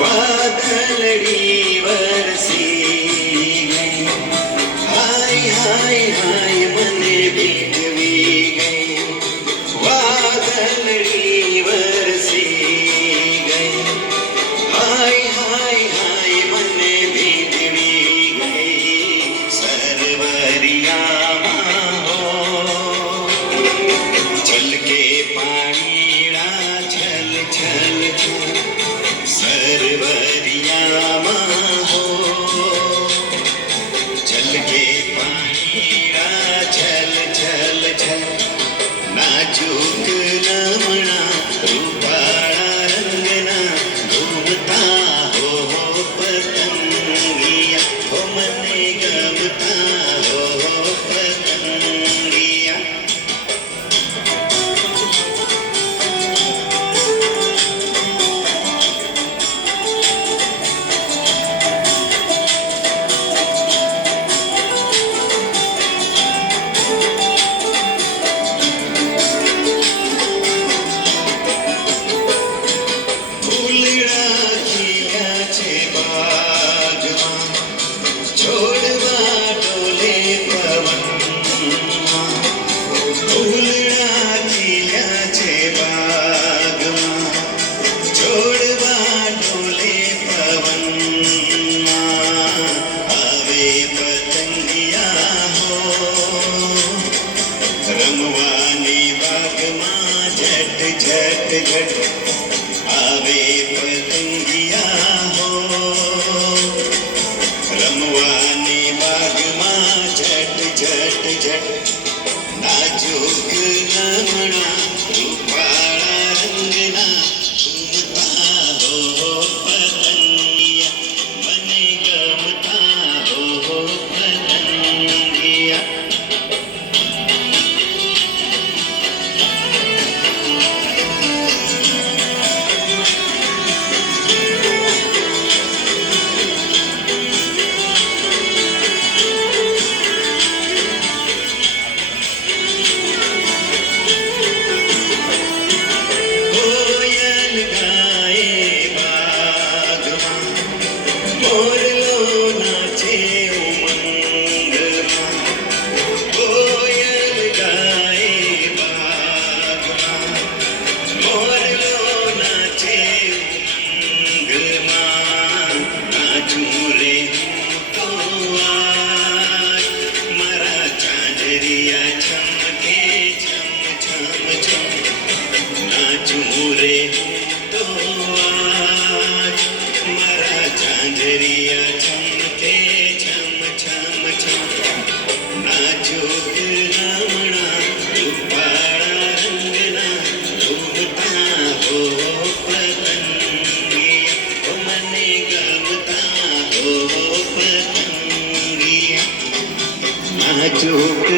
વાદળડી વરસી ગઈ, હાય હાય હાય મને ભીગવી ગઈ. વાદળડી વરસી ગઈ, હાય હાય હાય મને ભીગવી ગઈ. સરવરિયામાં હો છલકે પાણીના છલ છલ છલ. સરવરિયામાં હો છલકે પાણીના છલ છલ છલ. નાજુક નમણા રૂપાળા રંગના ઘૂમતા હો પતંગિયા, હો મને ગમતા હો પતંગિયા. ફૂલડા ખીલ્યા છે બાગમાં, છોડવા ડોલે પવનમાં. ફૂલડા ખીલ્યા છે બાગમાં, છોડવા ડોલે પવનમાં. આવે પતંગિયા હો રમવાની બાગમાં ઝટ ઝટ ઝટ. આવે પતંગિયા હો રમવાની બાગમાં ઝટ ઝટ ઝટ. નાજુક નમણા રૂપાળા રંગના ઘૂમતા હો પતંગિયા, મને ગમતા હો પતંગિયા. કોયલ ગાય બાગમાં, મોરલો નાચે ઉમંગમાં. કોયલ ગાય બાગમાં, મોરલો નાચે ઉમંગમાં. નાચું રે હું તો આજ, મારા ચાંદરિયા છમકે છમ છમ છમ. નાચું રે હું તો આજ, મારા ચાંદરિયા છમકે છમ છમ છમ. નાજુક નમણા રૂપાળા રંગના ઘૂમતા હો પતંગિયા, હો મને ગમતા હો પતંગિયા. નાજુક